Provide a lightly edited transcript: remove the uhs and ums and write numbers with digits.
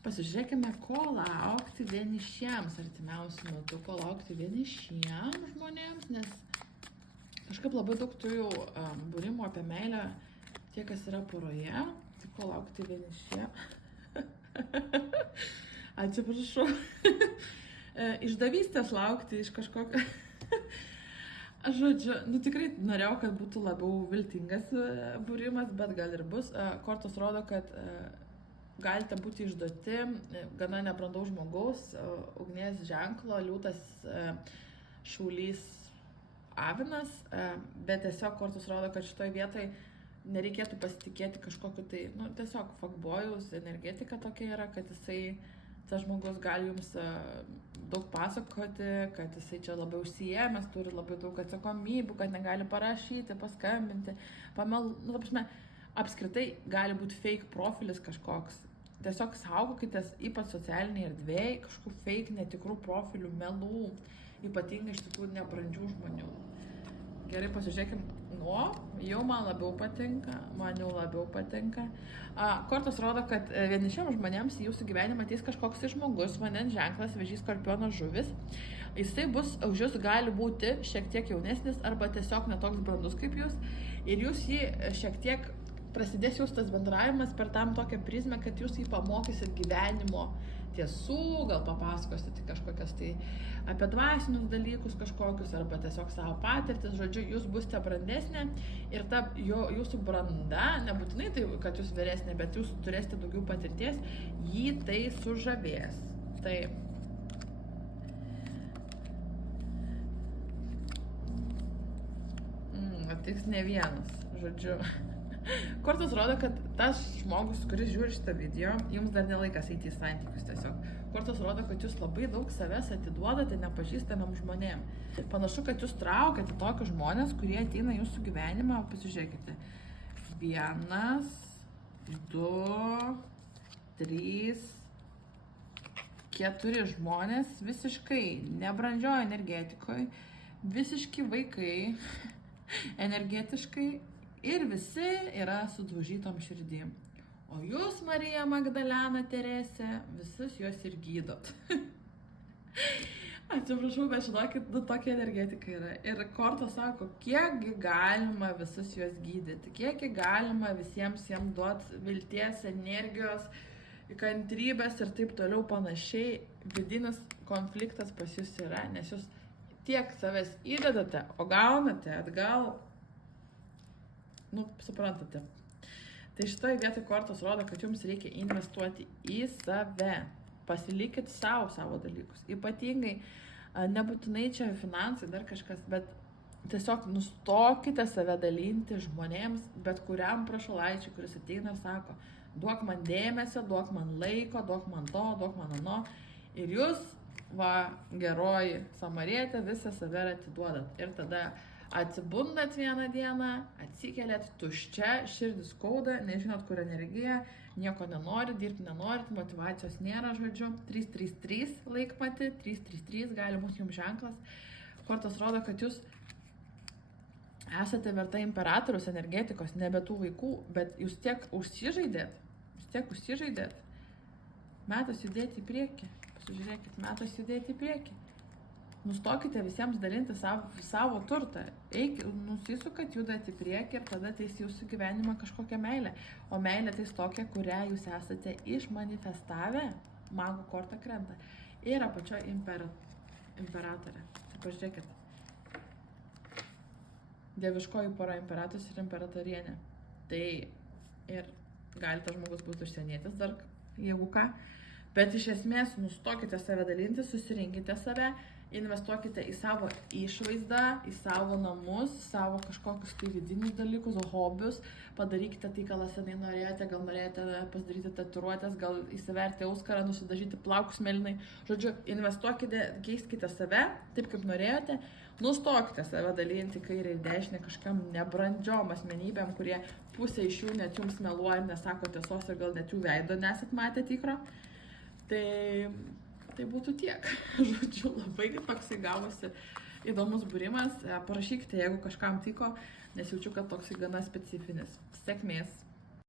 Pasižiūrėkime, ko laukti vienišiems artimiausiu metu, ko laukti vienišiems žmonėms, nes kažkaip labai daug turiu būrimų apie meilę, tie, kas yra poroje, tai ko laukti vienišiems. Atsiprašau. Išdavystės laukti iš kažkokio. Žodžiu, tikrai norėjau, kad būtų labiau viltingas būrimas, bet gal ir bus. Kortos rodo, kad galite būti išduoti gana nebrandaus žmogaus, ugnies ženklo, liūtas, šaulys, avinas, bet tiesiog kortos rodo, kad šitoj vietoj nereikėtų pasitikėti kažkokiu tai, tiesiog fuckbojaus energetika tokia yra, kad jisai, tas žmogus gali jums daug pasakoti, kad jisai čia labai užsiėmęs, turi labai daug atsakomybių, kad negali parašyti, paskambinti, apskritai gali būti fake profilis kažkoks. Tiesiog saugokitės, ypač socialiniai erdvėjai, kažkokių fake netikrų profilių, melų, ypatingai iš tikrųjų nebrandžių žmonių. Gerai, pasižiūrėkim, jau man labiau patinka. Kortos rodo, kad vienišiems žmonėms į jūsų gyvenimą ateis kažkoks žmogus, vandens ženklas, vėžys, skorpionas, žuvis. Jisai bus už jūs gali būti šiek tiek jaunesnis arba tiesiog netoks brandus kaip jūs. Ir jūs jį šiek tiek prasidės jūs tas bendravimas per tam tokią prizmę, kad jūs jį pamokysit gyvenimo tiesų, gal papasakosite kažkokias tai apie dvasinius dalykus kažkokius, arba tiesiog savo patirtis, žodžiu, jūs busite brandesnė ir ta jūsų branda, nebūtinai tai, kad jūs vyresnė, bet jūs turėsite daugiau patirties, jį tai sužavės. Tai tiks ne vienas, žodžiu. Kortos rodo, kad tas žmogus, kuris žiūri šitą video, jums dar nelaikas eiti į santykius tiesiog. Kortos rodo, kad jūs labai daug savęs atiduodate nepažįstamam žmonėm. Panašu, kad jūs traukiate tokius žmonės, kurie ateina į jūsų gyvenimą, pasižiūrėkite. 1, 2, 3, 4 žmonės visiškai nebrandžioj energetikoje, visiški vaikai energetiškai. Ir visi yra sudaužytom širdim. O jūs, Marija Magdalena, Teresė, visus juos ir gydot. Atsiprašau, bet žinokit, tokia energetika yra. Ir kortos sako, kiekgi galima visus juos gydyti, kiekgi galima visiems jiems duoti vilties, energijos, kantrybės ir taip toliau panašiai. Vidinis konfliktas pas jūs yra, nes jūs tiek savęs įdedate, o gaunate atgal. Suprantate. Tai šitoj vietoj kortos rodo, kad jums reikia investuoti į save. Pasilikit savo dalykus. Ypatingai, nebūtinai čia finansai, dar kažkas, bet tiesiog nustokite save dalinti žmonėms, bet kuriam prašalaičiui, kuris ateina ir sako, duok man dėmesio, duok man laiko, duok man to, duok man ano. Ir jūs, geroji samarietė, visą save atiduodat. Ir tada atsibundat vieną dieną, atsikeliat tuščia, širdis skauda, nežinot, kur energija, nieko nenorit, dirbti nenorit, motivacijos nėra, žodžiu. 333 laikmatį, 333 gali būti jums ženklas. Kortos rodo, kad jūs esate verta imperatoriaus energetikos, nebe tų vaikų, bet jūs tiek užsižaidėt. Metas judėti į priekį. Pasižiūrėkit, metas judėti į priekį. Nustokite visiems dalinti savo turtą. Nusisukat, judat į priekį ir tada ateis jūsų gyvenimą kažkokią meilę. O meilė tai tokia, kurią jūs esate išmanifestavę, mago korta krenta. Ir apačioje imperatorė. Pažiūrėkit. Dieviškoji pora imperatorius ir imperatorienė. Tai ir gali tas žmogus būti užsienietis dar, jeigu ką. Bet iš esmės nustokite save dalinti, susirinkite save, investuokite į savo išvaizdą, į savo namus, savo kažkokius tai vidinius dalykus, hobius, padarykite tai, ką senai norėjote, gal norėjote pasidaryti tatuiruotės, gal įsiverti auskarą, nusidažyti plaukus mėlynai. Žodžiu, investuokite, keiskite save, taip kaip norėjote, nustokite save dalinti kairę ir dešinę kažkam nebrandžiom asmenybėm, kurie pusė iš jų net jums meluoja ir nesako tiesos ir gal net jų veido nesat matę tikro. Tai būtų tiek. Žodžiu, labai toksai gavosi įdomus būrimas. Parašykite, jeigu kažkam tiko, nes jaučiu, kad toksai gana specifinis. Sėkmės.